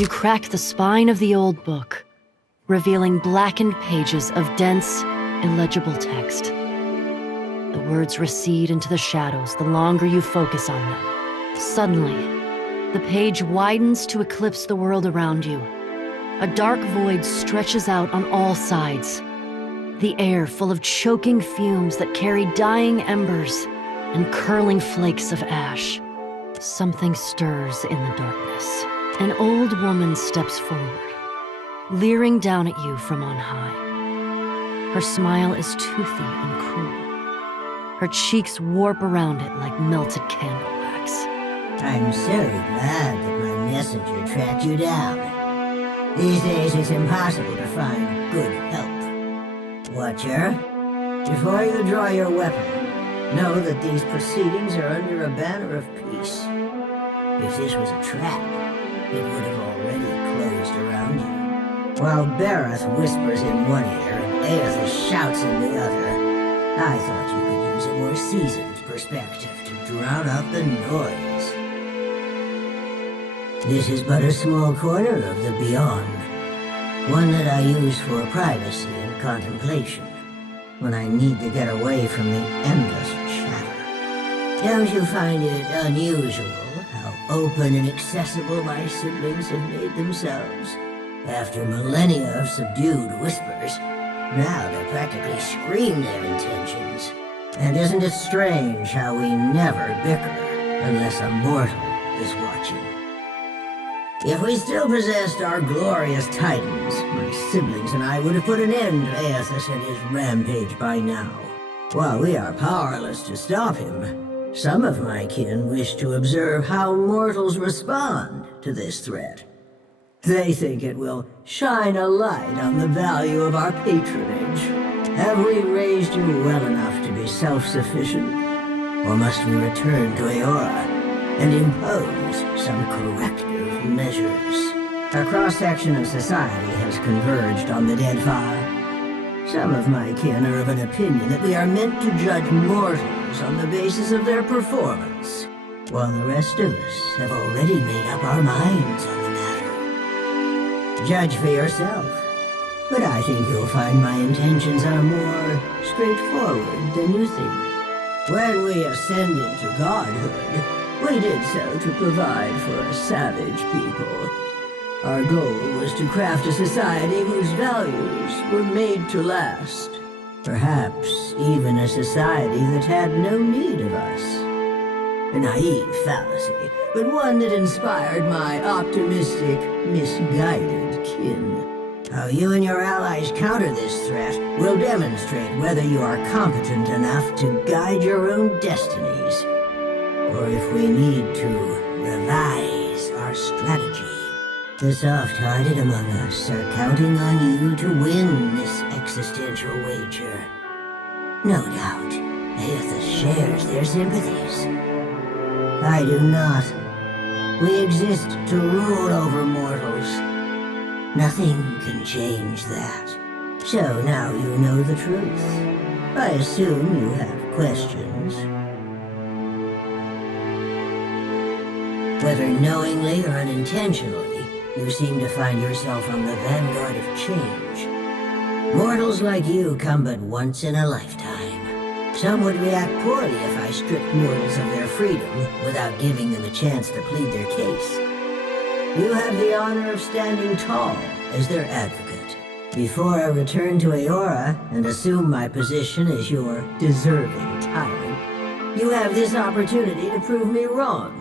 You crack the spine of the old book, revealing blackened pages of dense, illegible text. The words recede into the shadows the longer you focus on them. Suddenly, the page widens to eclipse the world around you. A dark void stretches out on all sides, the air full of choking fumes that carry dying embers and curling flakes of ash. Something stirs in the darkness. An old woman steps forward, leering down at you from on high. Her smile is toothy and cruel. Her cheeks warp around it like melted candle wax. I'm so glad that my messenger tracked you down. These days it's impossible to find good help. Watcher, before you draw your weapon, know that these proceedings are under a banner of peace. If this was a trap, it would have already closed around you. While Bareth whispers in one ear and Aeldys shouts in the other, I thought you could use a more seasoned perspective to drown out the noise. This is but a small corner of the beyond, one that I use for privacy and contemplation, when I need to get away from the endless chatter. Don't you find it unusual how open and accessible my siblings have made themselves? After millennia of subdued whispers, now they practically scream their intentions. And isn't it strange how we never bicker unless a mortal is watching? If we still possessed our glorious titans, my siblings and I would have put an end to Aeldys and his rampage by now. While we are powerless to stop him, some of my kin wish to observe how mortals respond to this threat. They think it will shine a light on the value of our patronage. Have we raised you well enough to be self-sufficient? Or must we return to Eora and impose some corrective measures? A cross-section of society has converged on the Deadfire. Some of my kin are of an opinion that we are meant to judge mortals on the basis of their performance, while the rest of us have already made up our minds on the matter. Judge for yourself, but I think you'll find my intentions are more straightforward than you think. When we ascended to godhood, we did so to provide for a savage people. Our goal was to craft a society whose values were made to last. Perhaps even a society that had no need of us. A naive fallacy, but one that inspired my optimistic, misguided kin. How you and your allies counter this threat will demonstrate whether you are competent enough to guide your own destinies, or if we need to revise our strategy. The soft-hearted among us are counting on you to win this existential wager. No doubt, Aeldys shares their sympathies. I do not. We exist to rule over mortals. Nothing can change that. So now you know the truth. I assume you have questions. Whether knowingly or unintentionally, you seem to find yourself on the vanguard of change. Mortals like you come but once in a lifetime. Some would react poorly if I stripped mortals of their freedom without giving them a chance to plead their case. You have the honor of standing tall as their advocate. Before I return to Eora and assume my position as your deserving tyrant, you have this opportunity to prove me wrong.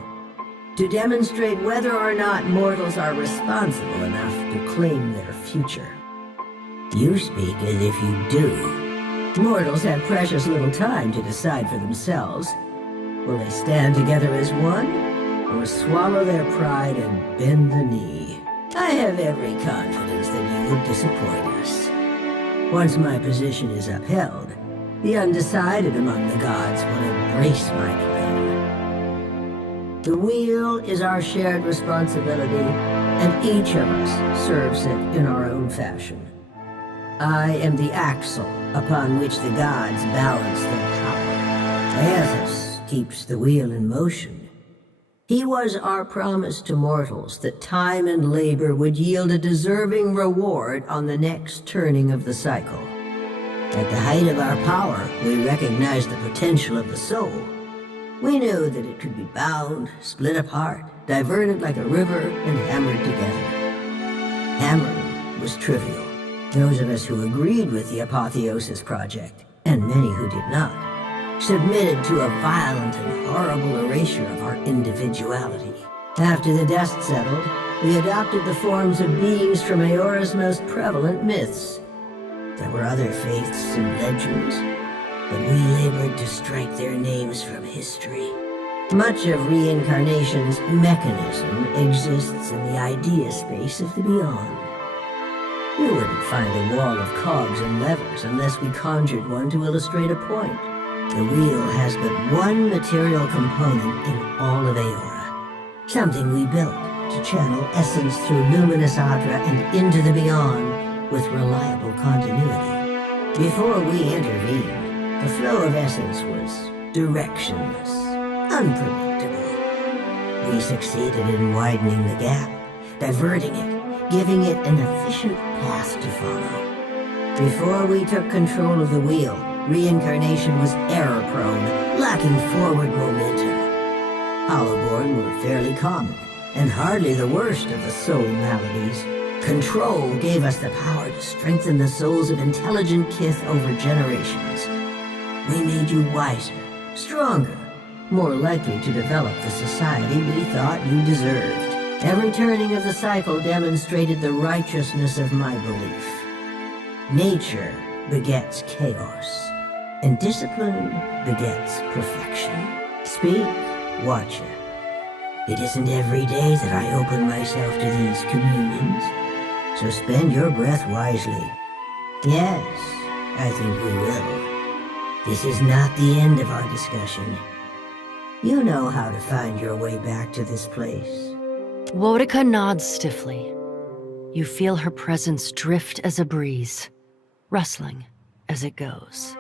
To demonstrate whether or not mortals are responsible enough to claim their future. You speak as if you do. Mortals have precious little time to decide for themselves. Will they stand together as one, or swallow their pride and bend the knee? I have every confidence that you would disappoint us. Once my position is upheld, the undecided among the gods will embrace my plan. The wheel is our shared responsibility, and each of us serves it in our own fashion. I am the axle upon which the gods balance their power. Aeldys keeps the wheel in motion. He was our promise to mortals that time and labor would yield a deserving reward on the next turning of the cycle. At the height of our power, we recognized the potential of the soul. We knew that it could be bound, split apart, diverted like a river, and hammered together. Hammering was trivial. Those of us who agreed with the Apotheosis Project, and many who did not, submitted to a violent and horrible erasure of our individuality. After the dust settled, we adopted the forms of beings from Aeora's most prevalent myths. There were other faiths and legends, but we labored to strike their names from history. Much of reincarnation's mechanism exists in the idea space of the beyond. You wouldn't find a wall of cogs and levers unless we conjured one to illustrate a point. The wheel has but one material component in all of Aeora. Something we built to channel essence through luminous Adra and into the beyond with reliable continuity. Before we intervened, the flow of essence was directionless, unpredictable. We succeeded in widening the gap, diverting it, giving it an efficient path to follow. Before we took control of the wheel, reincarnation was error-prone, lacking forward momentum. Hollowborn were fairly common, and hardly the worst of the soul maladies. Control gave us the power to strengthen the souls of intelligent kith over generations. We made you wiser, stronger, more likely to develop the society we thought you deserved. Every turning of the cycle demonstrated the righteousness of my belief. Nature begets chaos, and discipline begets perfection. Speak, Watcher. It isn't every day that I open myself to these communions, so spend your breath wisely. Yes, I think we will. This is not the end of our discussion. You know how to find your way back to this place. Worika nods stiffly. You feel her presence drift as a breeze, rustling as it goes.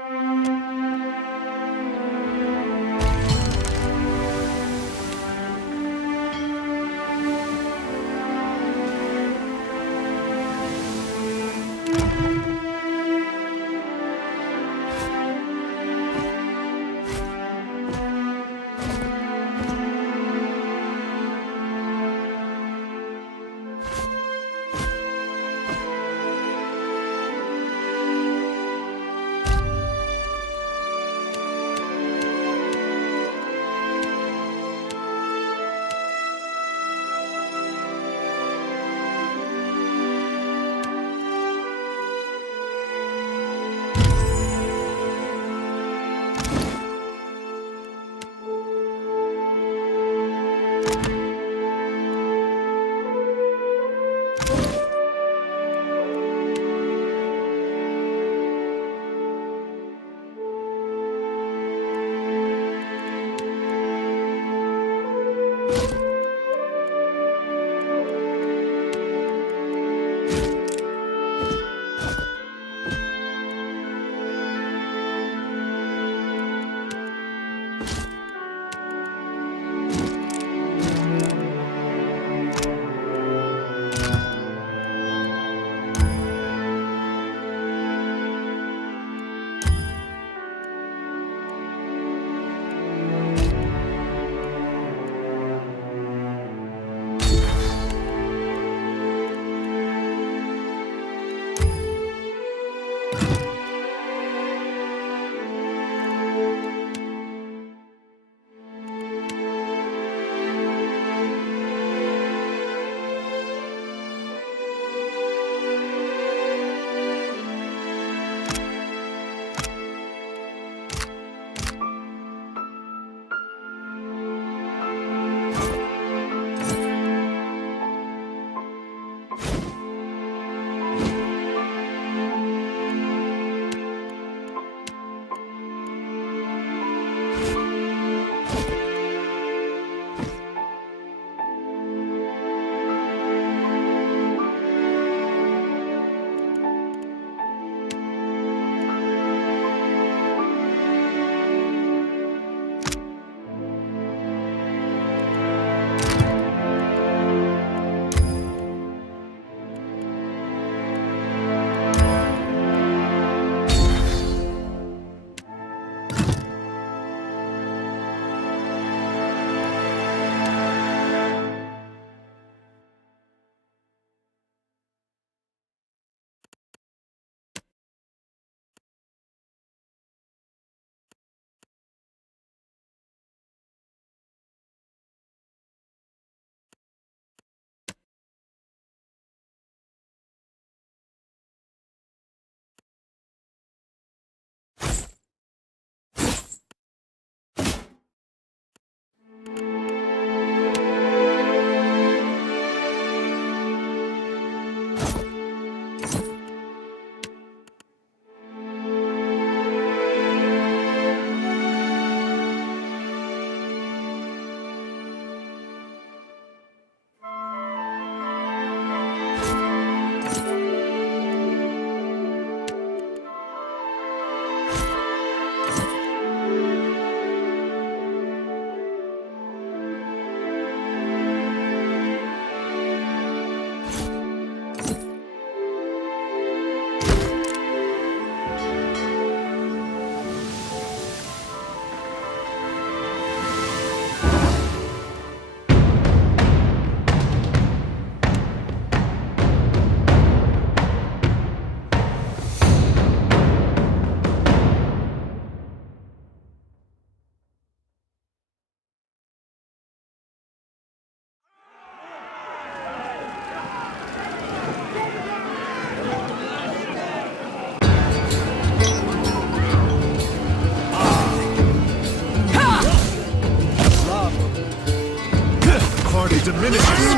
diminishes.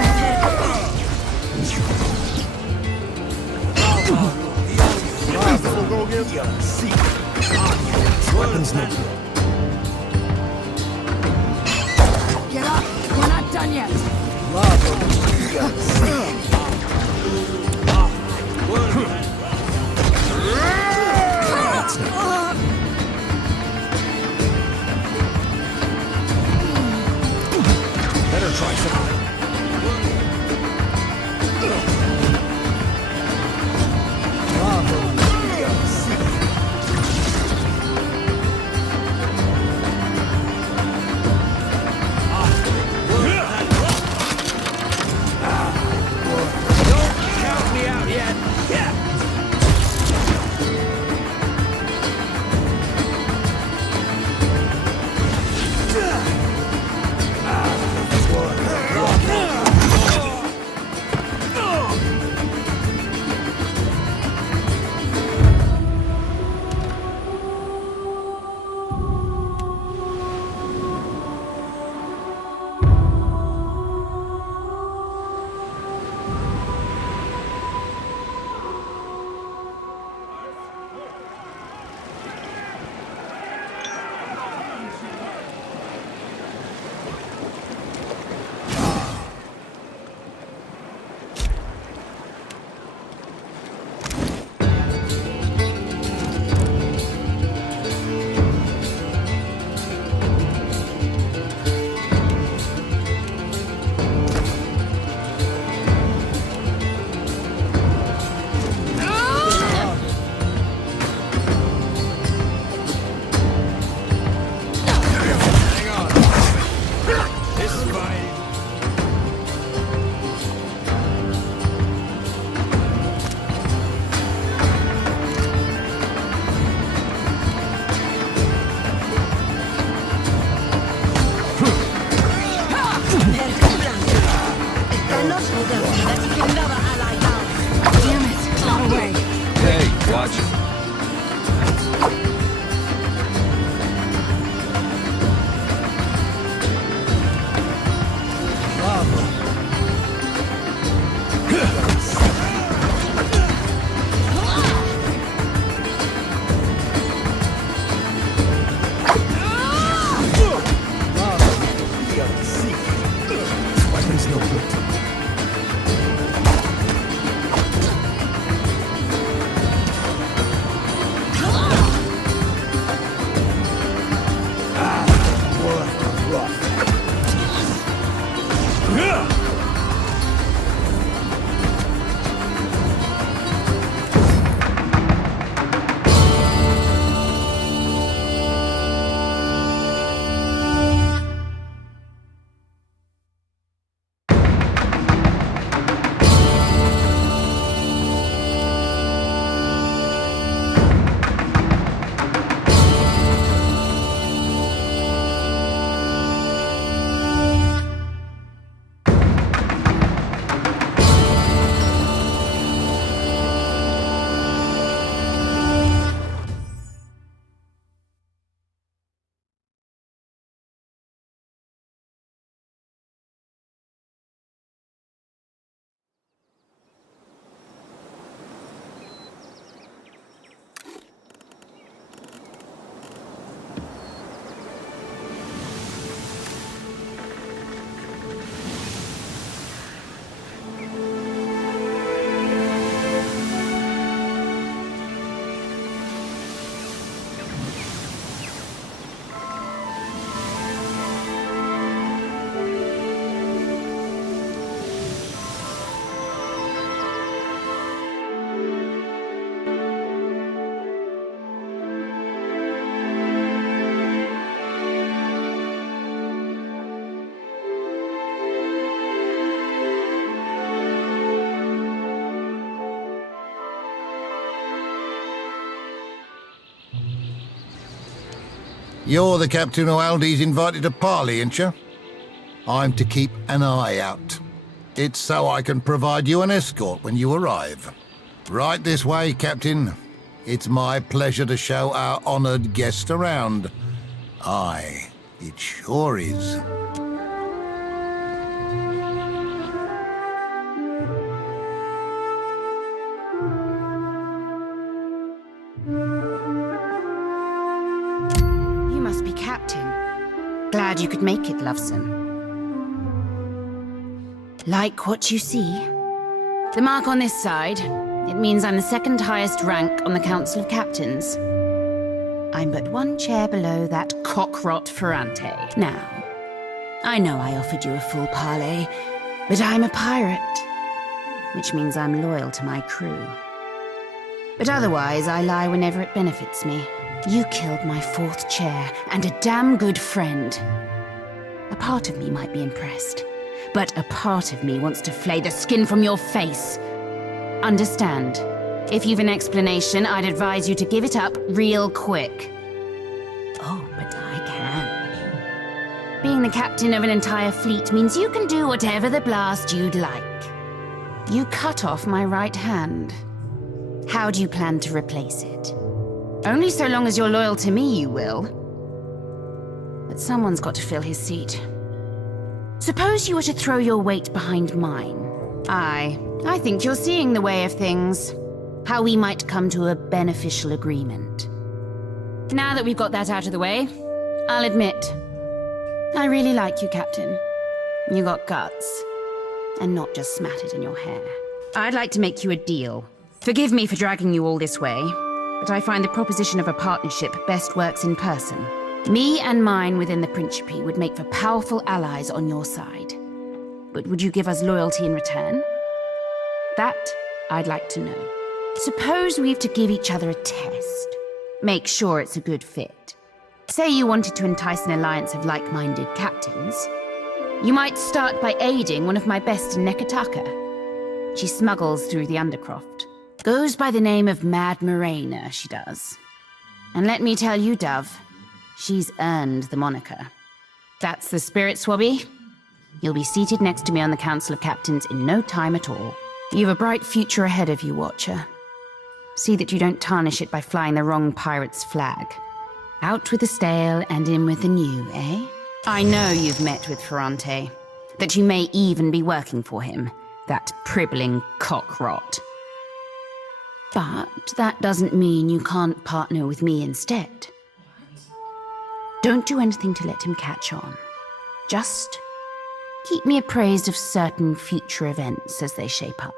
Weapons no good. Get up! We're not done yet! That's not good. Better try something. You're the captain who Aeldys invited to parley, ain't you? I'm to keep an eye out. It's so I can provide you an escort when you arrive. Right this way, Captain. It's my pleasure to show our honoured guest around. Aye, it sure is. Glad you could make it, Lovesome. Like what you see? The mark on this side, it means I'm the second highest rank on the Council of Captains. I'm but one chair below that cockrot Ferrante. Now, I know I offered you a full parley, but I'm a pirate, which means I'm loyal to my crew. But otherwise, I lie whenever it benefits me. You killed my fourth chair, and a damn good friend. A part of me might be impressed, but a part of me wants to flay the skin from your face. Understand? If you've an explanation, I'd advise you to give it up real quick. Oh, but I can. Being the captain of an entire fleet means you can do whatever the blast you'd like. You cut off my right hand. How do you plan to replace it? Only so long as you're loyal to me, you will. But someone's got to fill his seat. Suppose you were to throw your weight behind mine. I think you're seeing the way of things. How we might come to a beneficial agreement. Now that we've got that out of the way, I'll admit, I really like you, Captain. You got guts. And not just smattered in your hair. I'd like to make you a deal. Forgive me for dragging you all this way, but I find the proposition of a partnership best works in person. Me and mine within the Principe would make for powerful allies on your side. But would you give us loyalty in return? That I'd like to know. Suppose we've to give each other a test. Make sure it's a good fit. Say you wanted to entice an alliance of like-minded captains. You might start by aiding one of my best in Nekataka. She smuggles through the Undercroft. Goes by the name of Mad Morena, she does. And let me tell you, Dove, she's earned the moniker. That's the spirit, Swabby. You'll be seated next to me on the Council of Captains in no time at all. You've a bright future ahead of you, Watcher. See that you don't tarnish it by flying the wrong pirate's flag. Out with the stale and in with the new, eh? I know you've met with Ferrante. That you may even be working for him. That pribbling cockrot. But that doesn't mean you can't partner with me instead. Don't do anything to let him catch on. Just keep me appraised of certain future events as they shape up.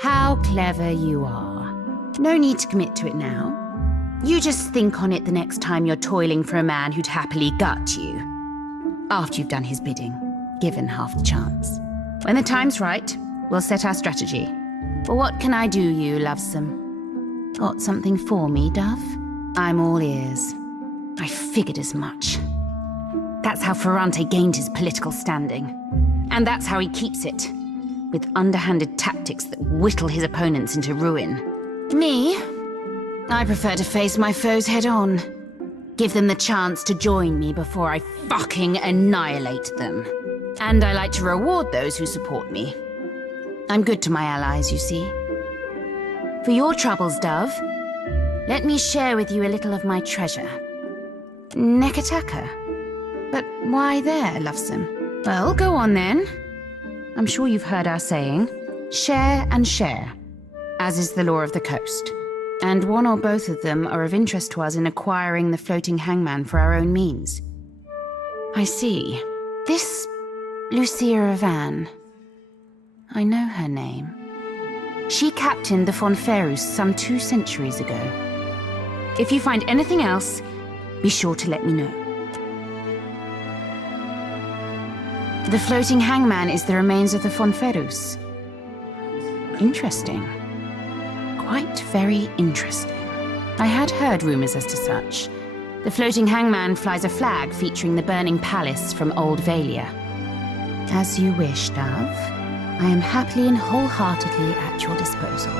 How clever you are. No need to commit to it now. You just think on it the next time you're toiling for a man who'd happily gut you. After you've done his bidding, given half the chance. When the time's right, we'll set our strategy. But what can I do, you lovesome? Got something for me, Dove? I'm all ears. I figured as much. That's how Ferrante gained his political standing. And that's how he keeps it. With underhanded tactics that whittle his opponents into ruin. Me? I prefer to face my foes head on. Give them the chance to join me before I fucking annihilate them. And I like to reward those who support me. I'm good to my allies, you see. For your troubles, Dove, let me share with you a little of my treasure. Nekataka. But why there, lovesome? Well, go on then. I'm sure you've heard our saying, share and share, as is the law of the coast. And one or both of them are of interest to us in acquiring the floating hangman for our own means. I see. This Lucia Avan. I know her name. She captained the Fonferus some 2 centuries ago. If you find anything else, be sure to let me know. The floating hangman is the remains of the Fonferus. Interesting. Quite very interesting. I had heard rumors as to such. The floating hangman flies a flag featuring the burning palace from Old Valia. As you wish, Dove. I am happily and wholeheartedly at your disposal.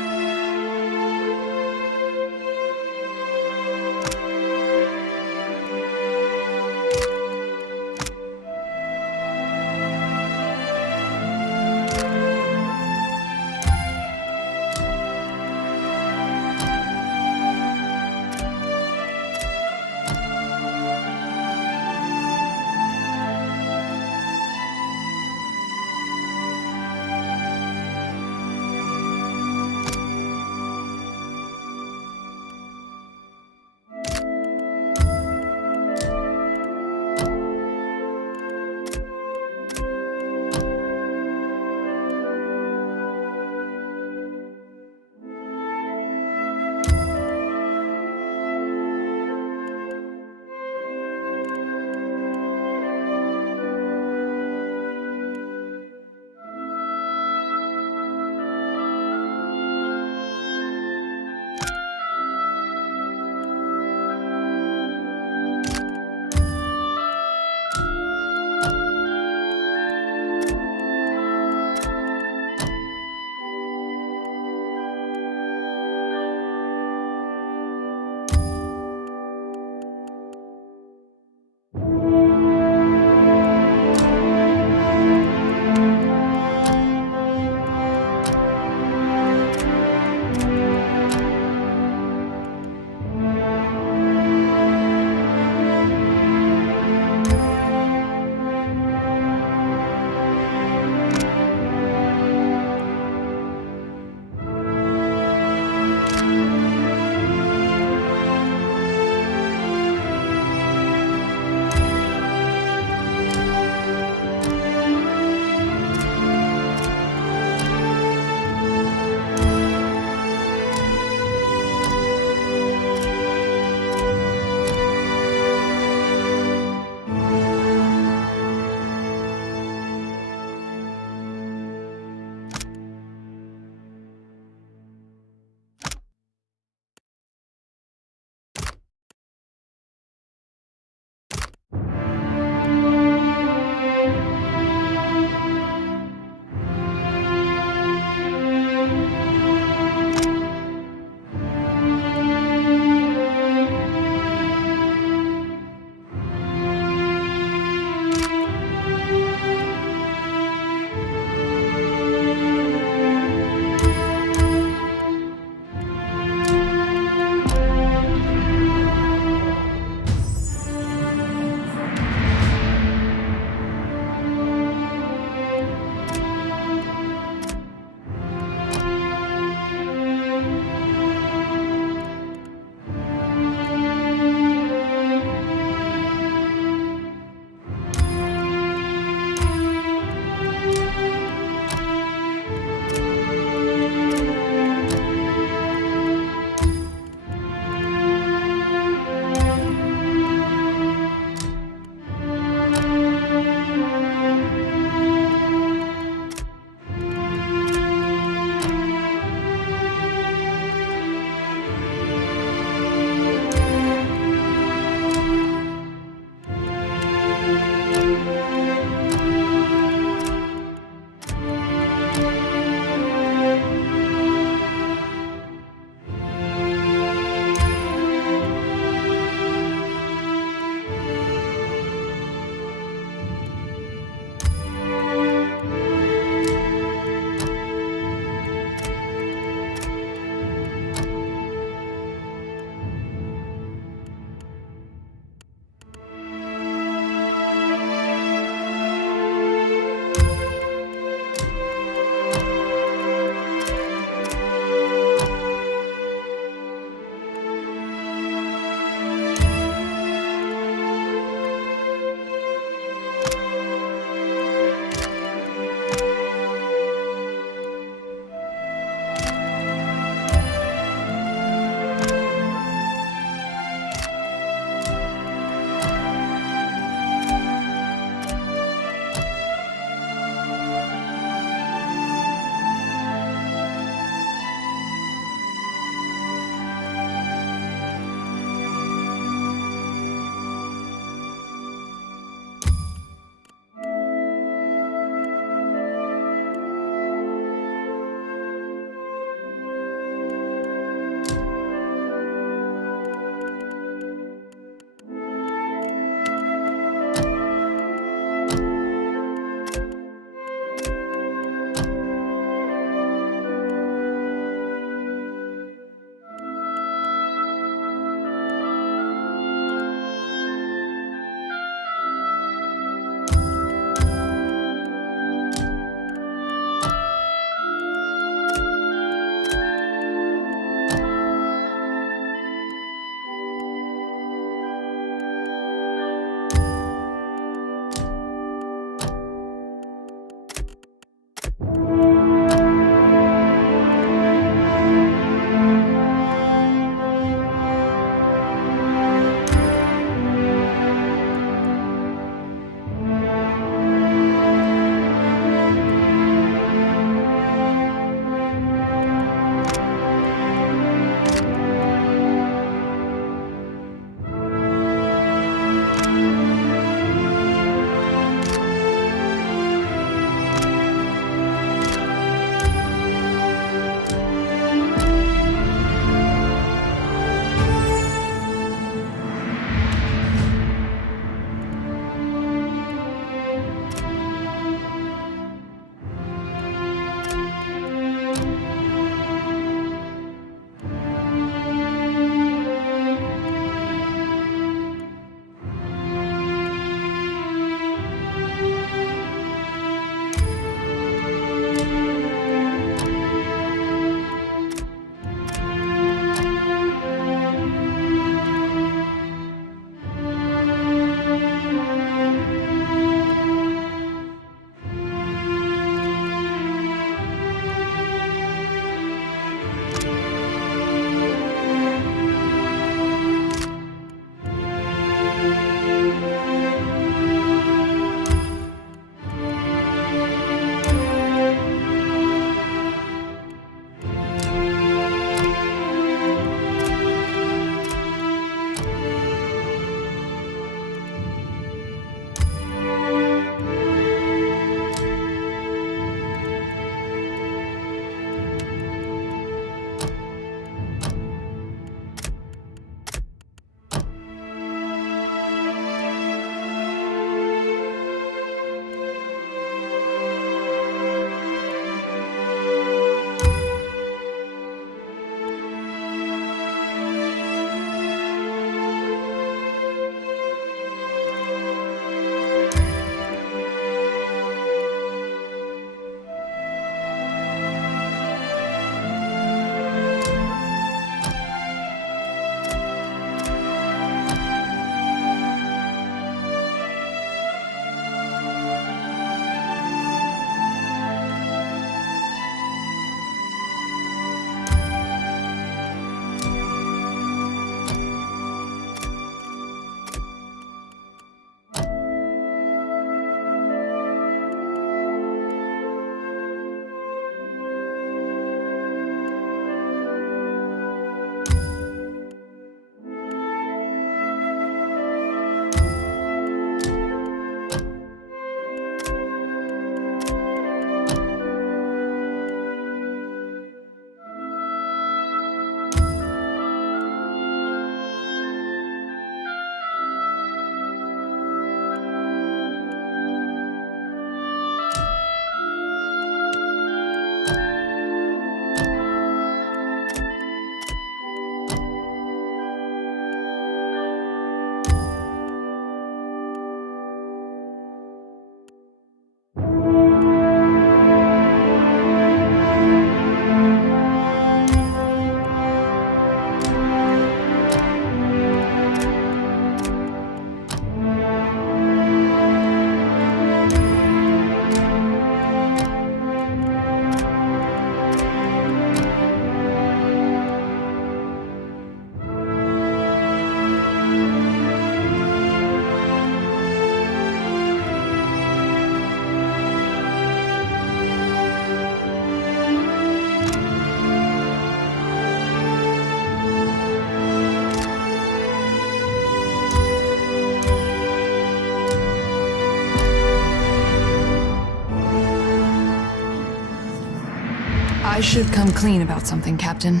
I should come clean about something, Captain.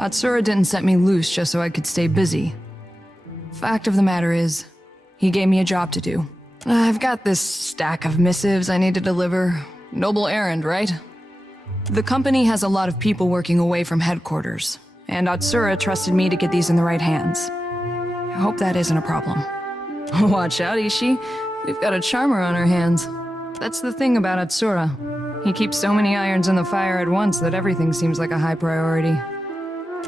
Atsura didn't set me loose just so I could stay busy. Fact of the matter is, he gave me a job to do. I've got this stack of missives I need to deliver. Noble errand, right? The company has a lot of people working away from headquarters, and Atsura trusted me to get these in the right hands. I hope that isn't a problem. Watch out, Ishi. We've got a charmer on our hands. That's the thing about Atsura. He keeps so many irons in the fire at once that everything seems like a high priority.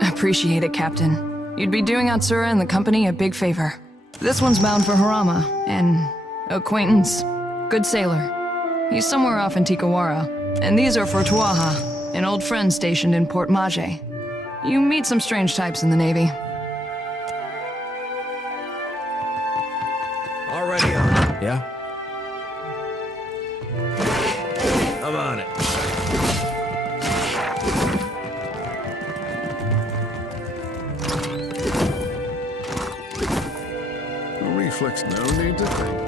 Appreciate it, Captain. You'd be doing Atsura and the company a big favor. This one's bound for Harama, an acquaintance, good sailor. He's somewhere off in Tikawara. And these are for Tuaha, an old friend stationed in Port Maje. You meet some strange types in the Navy. Already on it. Yeah? I'm on it. No reflex, no need to think.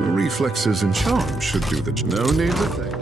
Reflexes and charms should do the no need to think.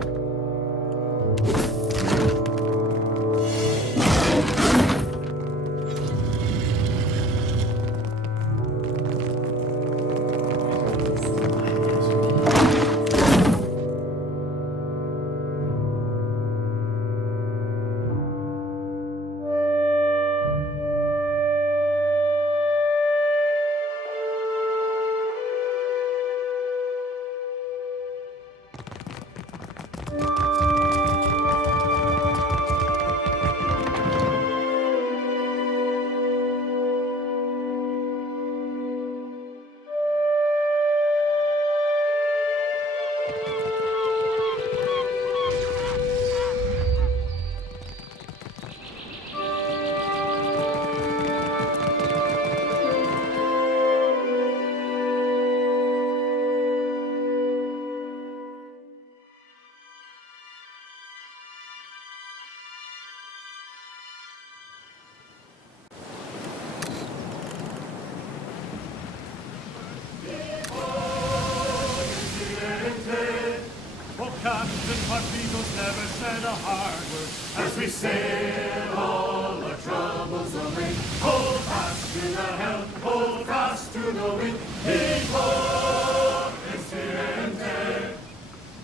Captain Partigo's never said a hard word as we sail all our troubles away. Hold fast to the helm, hold fast to the wind. Before incidente,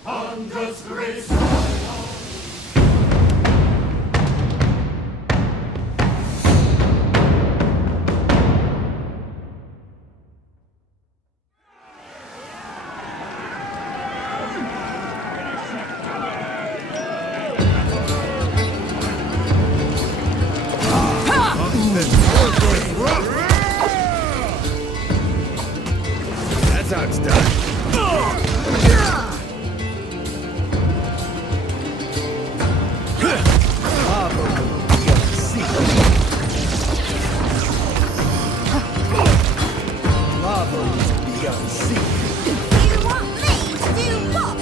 hundreds race on. That's how it's done. Lava will be unseated. Lava will be unseated. You want me to do what?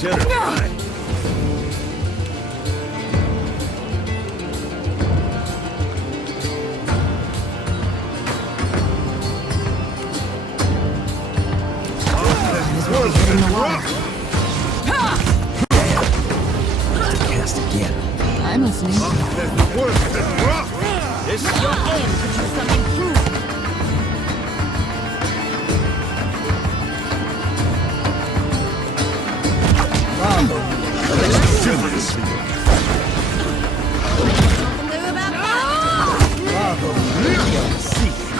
Should have tried. Cast again. I'm listening. This Your aim produce some improvement. Blue about that? Lava will be unseated.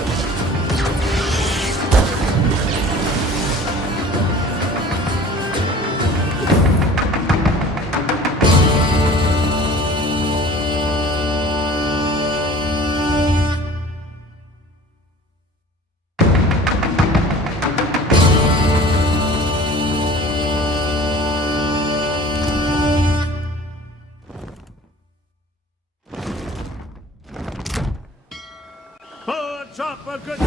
Oh, drop a good.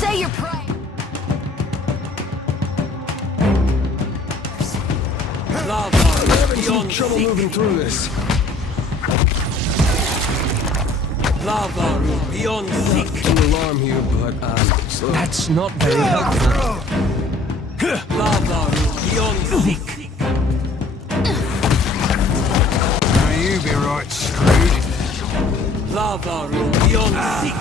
Say your prayer. I'm having some trouble moving through this. Lava room beyond seek. An alarm here, but so That's not very helpful. Lava room beyond seek. Now you be right screwed. Lava room beyond seek.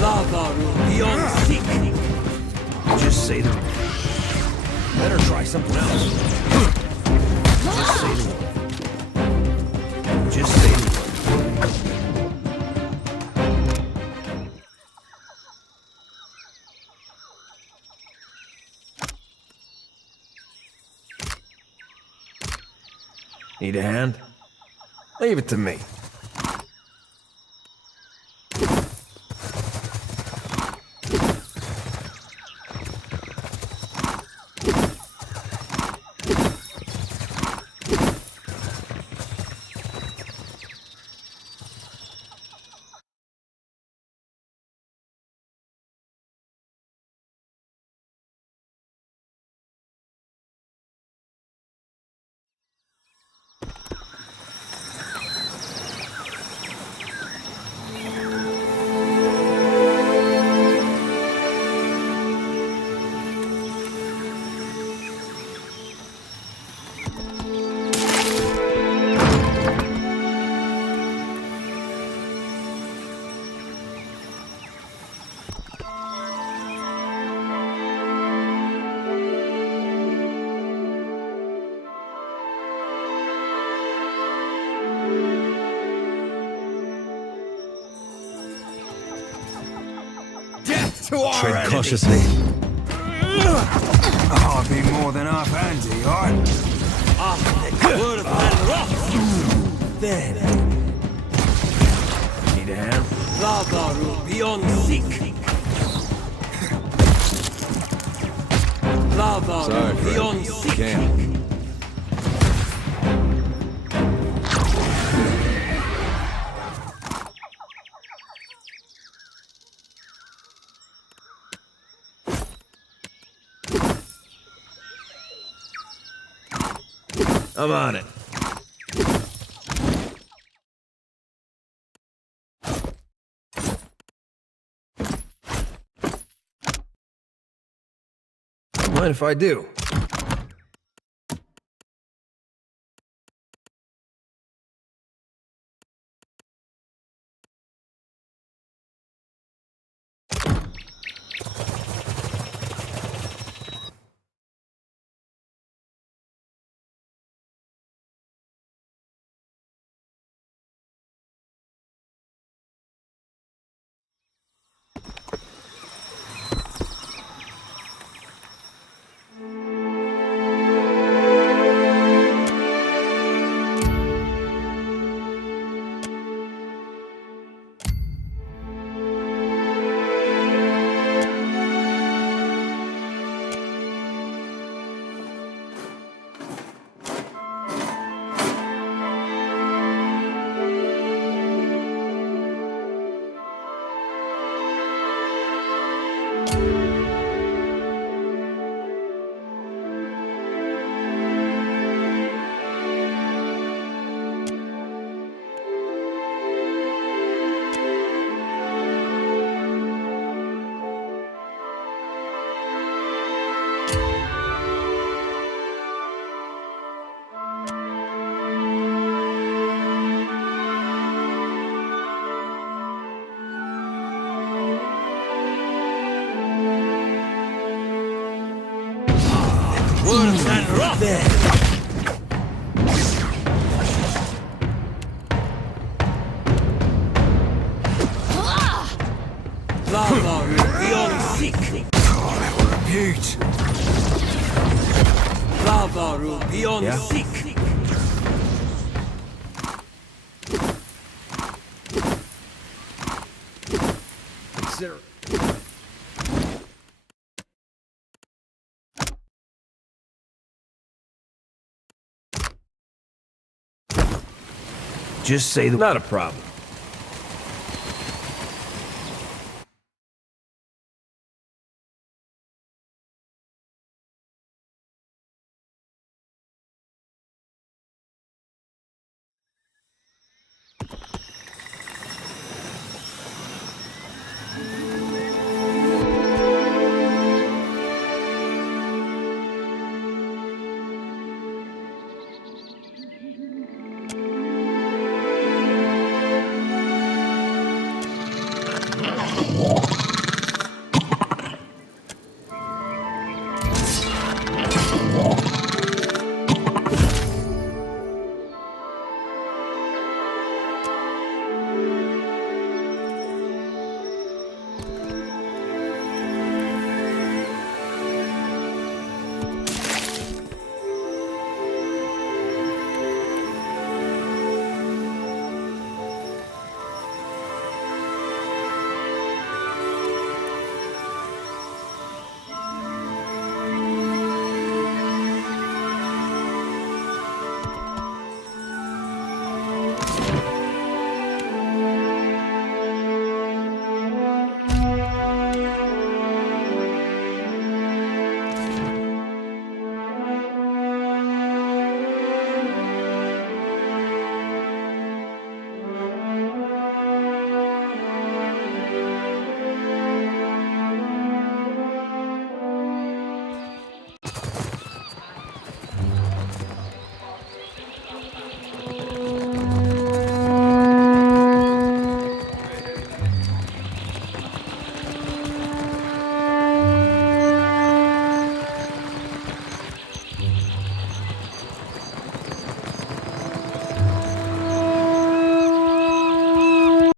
Lava room beyond seek. just say the word. Better try something else. Just say the word. Just say the word. Need a hand? Leave it to me. to our Tread enemy. cautiously. I'll be more than half handy, alright? Word of Manroth. Then. Need a hand? Lavaru beyond seek. Lavaru beyond seek. I'm on it. Don't mind if I do. Word of Manroth. Lavaru beyond seek. Beaut. Lavaru beyond Yeah. seek. Consider. Just say the. Not a problem.